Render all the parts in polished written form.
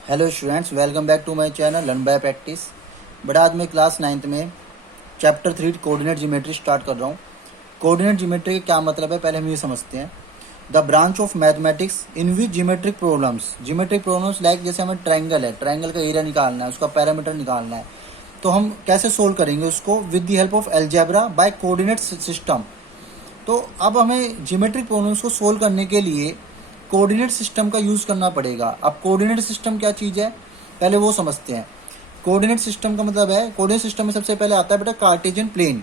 Hello students, welcome back to my channel learn by practice. But आज मैं class 9th में chapter 3 coordinate geometry start कर रहा हूँ। कोऑर्डिनेट ज्योमेट्री का क्या मतलब है, पहले हम ये समझते हैं। The branch of mathematics in which geometric problems like जैसे हमें ट्रायंगल है, ट्रायंगल का एरिया निकालना है, उसका पैरामीटर निकालना है, तो हम कैसे सोल्व करेंगे उसको with the help of algebra by coordinate system. तो अब हमें ज्योमेट्रिक प्रॉब्लम्स को सोल्व करने के लिए कोऑर्डिनेट सिस्टम का यूज़ करना पड़ेगा। अब कोऑर्डिनेट सिस्टम क्या चीज़ है, पहले वो समझते हैं। कोऑर्डिनेट सिस्टम का मतलब है, कोऑर्डिनेट सिस्टम में सबसे पहले आता है बेटा कार्टेशियन प्लेन।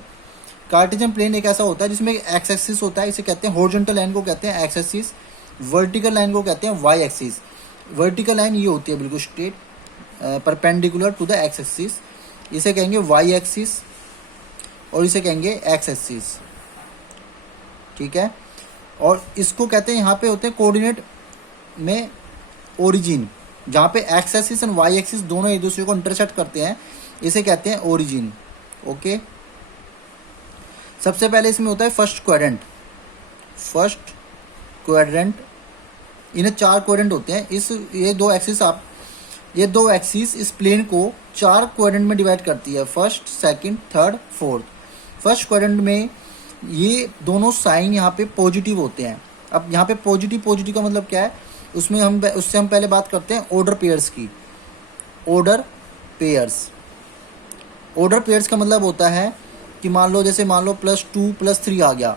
कार्टेशियन प्लेन एक ऐसा होता है जिसमें एक्स एक्सिस होता है, इसे कहते हैं हॉरिजॉन्टल लाइन को कहते हैं एक्स एक्सिस, वर्टिकल लाइन को कहते हैं वाई एक्सिस। वर्टिकल लाइन ये होती है बिल्कुल straight perpendicular to the x axis, इसे कहेंगे वाई एक्सिस और इसे कहेंगे एक्स एक्सिस। ठीक है, और इसको कहते हैं, यहाँ पे होते हैं कोऑर्डिनेट में ओरिजिन, जहाँ पे x axis and y axis दोनों एक दूसरे को इंटरसेक्ट करते हैं, इसे कहते हैं ओरिजिन। ओके, सबसे पहले इसमें होता है फर्स्ट क्वाड्रेंट। इन्हें 4 क्वाड्रेंट होते हैं। ये दो एक्सिस इस प्लेन को 4 क्वाड्रेंट में डिवाइड करती है, first, second, third, fourth. First quadrant में ये दोनों साइन यहाँ पे पॉजिटिव होते हैं। अब यहाँ पे पॉजिटिव का मतलब क्या है, उससे हम पहले बात करते हैं ऑर्डर पेयर्स की। ऑर्डर पेयर्स का मतलब होता है कि मान लो +2 +3 आ गया,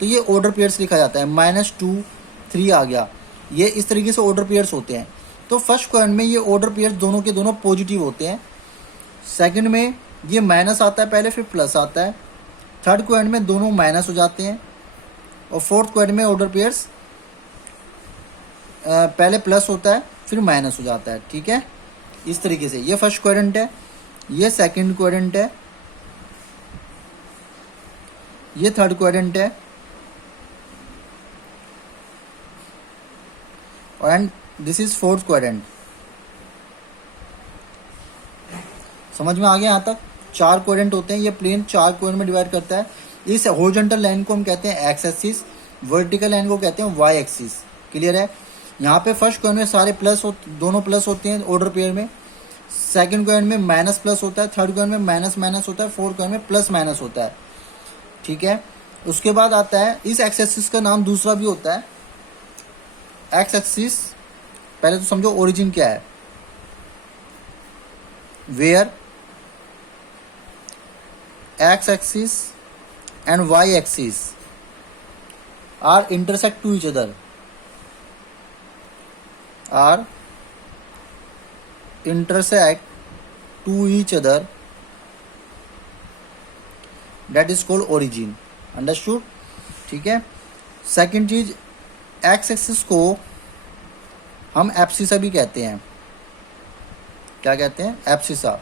तो ये ऑर्डर पेयर्स लिखा जाता है। -2 3 आ गया, ये इस तरीके से ऑर्डर पेयर्स होते हैं। तो फर्स्ट क्वाड्रेंट में ये ऑर्डर पेयर्स दोनों के दोनों पॉजिटिव होते हैं। सेकंड में ये माइनस आता है पहले, फिर प्लस आता है। थर्ड क्वाड्रेंट में दोनों माइनस हो जाते हैं, और फोर्थ क्वाड्रेंट में ऑर्डर पेयर्स पहले प्लस होता है फिर माइनस हो जाता है। ठीक है, इस तरीके से ये फर्स्ट क्वाड्रेंट है, ये सेकंड क्वाड्रेंट है, ये थर्ड क्वाड्रेंट है, and this is fourth quadrant. समझ में आ गया यहाँ तक? 4 क्वाड्रेंट होते हैं, ये प्लेन 4 क्वाड्रेंट में डिवाइड करता है। इस हॉरिजॉन्टल लाइन को हम कहते हैं एक्स एक्सिस, वर्टिकल लाइन को कहते हैं वाई एक्सिस। क्लियर है? यहाँ पे फर्स्ट क्वाड्रेंट में सारे दोनों प्लस होते हैं ऑर्डर पेयर में। सेकंड क्वाड्रेंट में माइनस प्लस होता है, थर्ड क्वाड्रेंट में माइनस माइनस होता है, फोर्थ क्वाड्रेंट में प्लस माइनस होता है। ठीक है, उसके बाद आता है इस एक्स एक्सिस का नाम दूसरा भी होता है एक्स एक्सिस। पहले तो समझो ओरिजिन क्या है। Where x axis and y axis are intersect to each other, that is called origin. Understood? ठीक है। सेकंड चीज, x axis को हम एब्सिसा भी कहते हैं। क्या कहते हैं? एब्सिसा।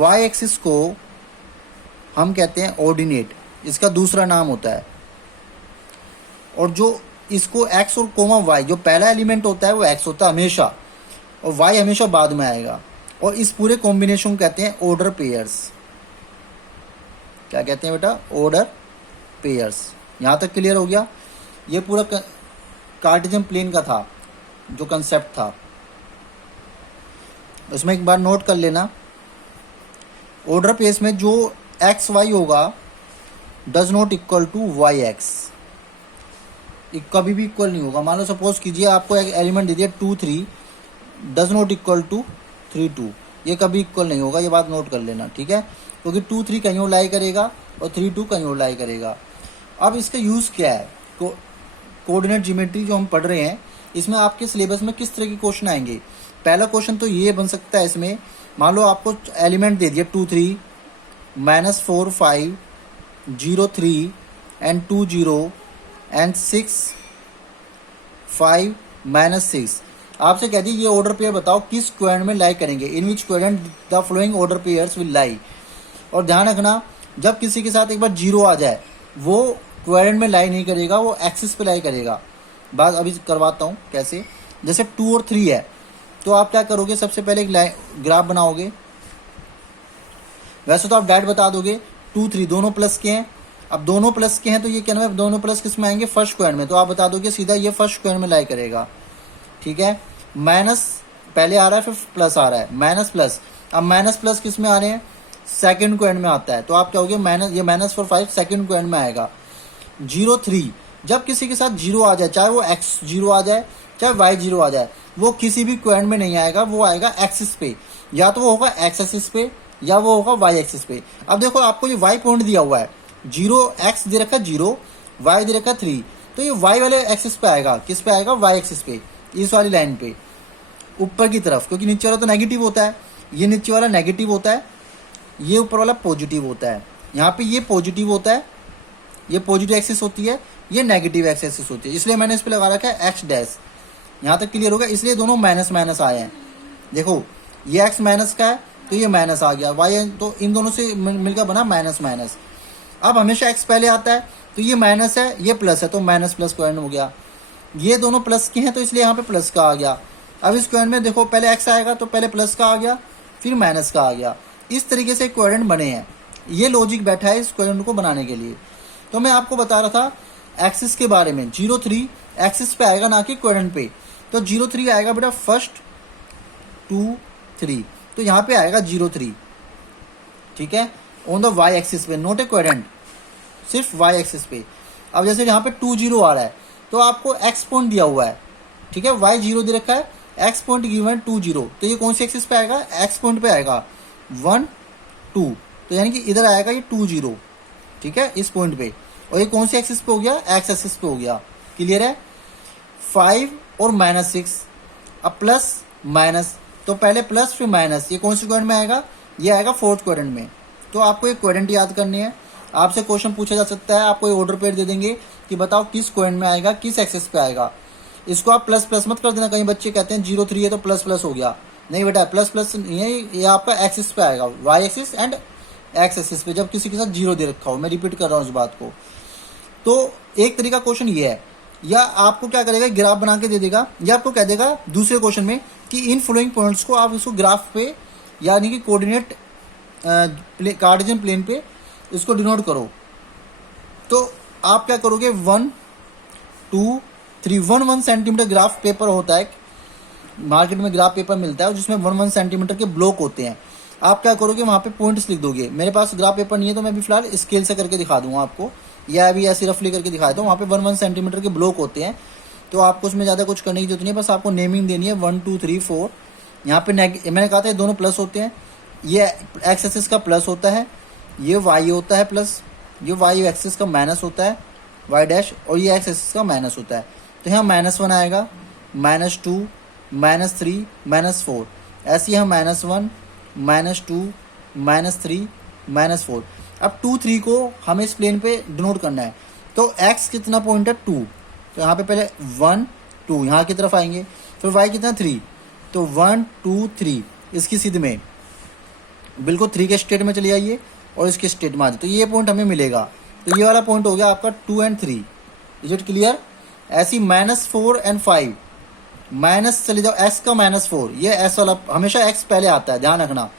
y axis को हम कहते हैं ऑर्डिनेट, इसका दूसरा नाम होता है। और जो इसको x और कोमा y, जो पहला एलिमेंट होता है वो x होता है हमेशा, और y हमेशा बाद में आएगा। और इस पूरे कॉम्बिनेशन को कहते हैं ऑर्डर पेयर्स। क्या कहते हैं बेटा? Order pairs. यहाँ तक क्लियर हो गया? ये पूरा कार्टेशियन प्लेन का था जो कंसेप्ट था, उसमें एक बार नोट कर लेना। ऑर्डर पेयर्स में जो एक्स वाई होगा does not equal to y x, कभी भी इक्वल नहीं होगा। मान लो सपोज कीजिए आपको एक एलिमेंट दे दिया 2 3, डज नॉट इक्वल टू 3 2, ये कभी इक्वल नहीं होगा, ये बात नोट कर लेना। ठीक है, क्योंकि 2 3 कहीं और लाई करेगा और 3 2 कहीं और लाई करेगा। अब इसका यूज़ क्या है? कोऑर्डिनेट ज्योमेट्री जो हम पढ़ रहे हैं, इसमें आपके सिलेबस में किस तरह के क्वेश्चन आएंगे? पहला क्वेश्चन तो ये बन सकता है इसमें, मान लो आपको एलिमेंट दे दिया 2 3 -4 5 0 3 and 2 0 and 6 5 -6। आपसे कह दी ये ऑर्डर पेयर बताओ किस क्वाड्रेंट में लाई करेंगे, in which quadrant the following order pairs will lie. और ध्यान रखना, जब किसी के साथ एक बार 0 आ जाए, वो क्वाड्रेंट में लाई नहीं करेगा, वो एक्सिस पे लाई करेगा। बात अभी करवाता हूँ कैसे। जैसे 2 और 3 है, तो आप क्या करोगे? सबसे पहले एक ग्राफ बनाओगे। वैसे तो आप डायरेक्ट बता दोगे 2 3 दोनों प्लस के हैं। अब दोनों प्लस के हैं तो ये क्या नाम है, दोनों प्लस किस में आएंगे? फर्स्ट स्क्वायर में। तो आप बता दोगे सीधा ये फर्स्ट स्क्वायर में लाई करेगा। ठीक है, माइनस पहले आ रहा है फिर प्लस आ रहा है, माइनस प्लस। अब माइनस प्लस किस में आ रहे हैं, सेकंड को एंड में आता है, तो आप क्या होगे माइनस, ये माइनस फॉर 5 सेकंड को एंड में आएगा। 0 3, जब किसी के साथ 0 आ जाए, चाहे वो x 0 आ जाए चाहे y 0 आ जाए, वो किसी भी क्वेंड में नहीं आएगा, वो आएगा एक्सिस पे, या तो वो होगा x एक्सिस पे या वो होगा y एक्सिस पे। अब देखो आपको ये y पॉइंट दिया हुआ है, 0x दे रखा 0, y दे रखा 3, तो ये y वाले एक्सिस पे आएगा, किस पे आएगा, y एक्सिस पे, इस वाली लाइन पे ऊपर की तरफ, क्योंकि नीचे वाला तो नेगेटिव होता है, ये नीचे वाला नेगेटिव होता है, ये ऊपर वाला पॉजिटिव होता है। यहाँ पे ये पॉजिटिव होता है, ये पॉजिटिव एक्सिस होती है, ये नेगेटिव एक्सिस होती है, इसलिए मैंने इस पे लगा रखा है एक्स डैश। यहाँ तक क्लियर होगा, इसलिए दोनों माइनस माइनस आए हैं। देखो ये एक्स माइनस का है तो ये माइनस आ गया, वाई तो इन दोनों से मिलकर बना माइनस माइनस। अब हमेशा एक्स पहले आता है, तो ये माइनस है ये प्लस है, तो माइनस प्लस क्वेंड हो गया। ये दोनों प्लस के हैं तो इसलिए यहाँ पे प्लस का आ गया। अब इस क्वेंड में देखो पहले एक्स आएगा तो पहले प्लस का आ गया फिर माइनस का आ गया। इस तरीके से क्वेड्रेंट बने हैं, ये लॉजिक बैठा है इस क्वेड्रेंट को बनाने के लिए। तो मैं आपको बता रहा था एक्सिस के बारे में, 0 3 एक्सिस पे आएगा ना कि क्वेड्रेंट पे। तो 0 3 आएगा बेटा फर्स्ट 2 3, तो यहाँ पे आएगा 0 3, ठीक है, ऑन द वाई एक्सिस पे, नोट ए क्वेड्रेंट, सिर्फ वाई एक्सिस पे। अब जैसे यहाँ पे 2 0 आ रहा है तो आपको एक्स पॉइंट दिया हुआ है, ठीक है, वाई 0 दे रखा है, एक्स पॉइंट गिवन 2 0, तो ये कौन सी एक्सिस पे आएगा, एक्स पॉइंट पे आएगा 1 2, तो यानी कि इधर आएगा ये 2 0, ठीक है, इस पॉइंट पे। और ये कौन सी एक्सिस पे हो गया, एक्स एक्सिस पे हो गया। क्लियर है। 5 और -6, अब प्लस माइनस, तो पहले प्लस फिर माइनस, ये कौन सी क्वाड्रेंट में आएगा, ये आएगा फोर्थ क्वाड्रेंट में। तो आपको एक क्वाड्रेंट याद करनी है, आपसे क्वेश्चन पूछा जा सकता है, आपको एक ऑर्डर पेयर दे देंगे कि बताओ किस क्वाड्रेंट में आएगा, किस एक्सिस पे आएगा। इसको आप प्लस प्लस मत कर देना, कई बच्चे कहते हैं 0 3 है तो प्लस प्लस हो गया, नहीं बेटा प्लस प्लस नहीं है, ये आपका एक्सिस पे आएगा, y axis and x axis पे, जब किसी के साथ 0 दे रखा हो। मैं रिपीट कर रहा हूँ इस बात को। तो एक तरीका क्वेश्चन ये है, या आपको क्या करेगा ग्राफ बना के दे देगा, या आपको कह देगा दूसरे क्वेश्चन में कि इन फॉलोइंग पॉइंट्स को आप इसको ग्राफ पे यानी कि कोऑर्डिनेट कार्टेशियन प्लेन पे इसको डिनोट करो। तो आप क्या करोगे 1 2 3 1 सेंटीमीटर ग्राफ पेपर होता है, मार्केट में ग्राफ पेपर मिलता है जिसमें 1 सेंटीमीटर के ब्लॉक होते हैं। आप क्या करोगे वहाँ पे पॉइंट्स लिख दोगे। मेरे पास ग्राफ पेपर नहीं है तो मैं भी फिलहाल स्केल से करके दिखा दूंगा आपको, या अभी ऐसे रफली करके दिखाया था। वहाँ पे 1 सेंटीमीटर के ब्लॉक होते हैं, तो आपको उसमें ज़्यादा कुछ करने की जरूरत नहीं है, बस आपको नेमिंग देनी है 1 2 3 4। यहाँ पे मैंने कहा था ये दोनों प्लस होते हैं, ये एक्स एक्सिस का प्लस होता है, ये वाई होता है प्लस, ये वाई एक्सिस का माइनस होता है वाई डैश, और ये एक्स एक्सिस का माइनस होता है। तो यहाँ -1 आएगा, -2 -3 -4, ऐसे यहाँ -1 -2 -3 -4। अब 2 3 को हमें इस प्लेन पे डिनोट करना है, तो x कितना पॉइंट है 2, तो यहाँ पे पहले 1 2 यहाँ की तरफ आएंगे, फिर y कितना 3, तो 1 2 3 इसकी सीध में बिल्कुल 3 के स्टेट में चले जाइए और इसके स्टेट में आ जाए, तो ये पॉइंट हमें मिलेगा। तो ये वाला पॉइंट हो गया आपका 2 और 3। Is it clear. ऐसी -4 और 5 माइनस चले जाओ, s का -4, ये s वाला हमेशा x पहले आता है, ध्यान रखना।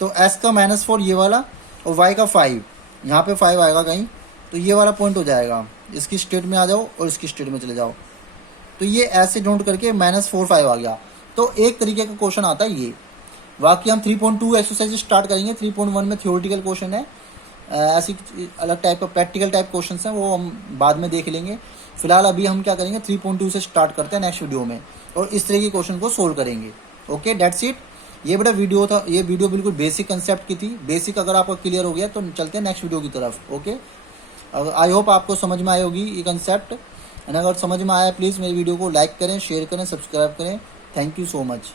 तो s का -4 ये वाला, और y का 5, यहाँ पे 5 आएगा कहीं, तो ये वाला पॉइंट हो जाएगा। इसकी स्टेट में आ जाओ और इसकी स्टेट में चले जाओ, तो ये ऐसे नोट करके -4 5 आ गया। तो एक तरीके का क्वेश्चन आता है ये। बाकी हम 3.2 एक्सरसाइज स्टार्ट करेंगे। 3.1 में थ्योरेटिकल क्वेश्चन है, ऐसी अलग टाइप का प्रैक्टिकल टाइप क्वेश्चन हैं, वो हम बाद में देख लेंगे। फिलहाल अभी हम क्या करेंगे 3.2 से स्टार्ट करते हैं नेक्स्ट वीडियो में, और इस तरह के क्वेश्चन को सोल्व करेंगे। Okay that's it. ये बड़ा वीडियो था, ये वीडियो बिल्कुल बेसिक कंसेप्ट की थी। बेसिक अगर आपको क्लियर हो गया तो चलते हैं नेक्स्ट वीडियो की तरफ। ओके, आई होप आपको समझ में आई होगी ये कंसेप्ट, एंड अगर समझ में आया प्लीज़ मेरी वीडियो को लाइक करें, शेयर करें, सब्सक्राइब करें। Thank you so much.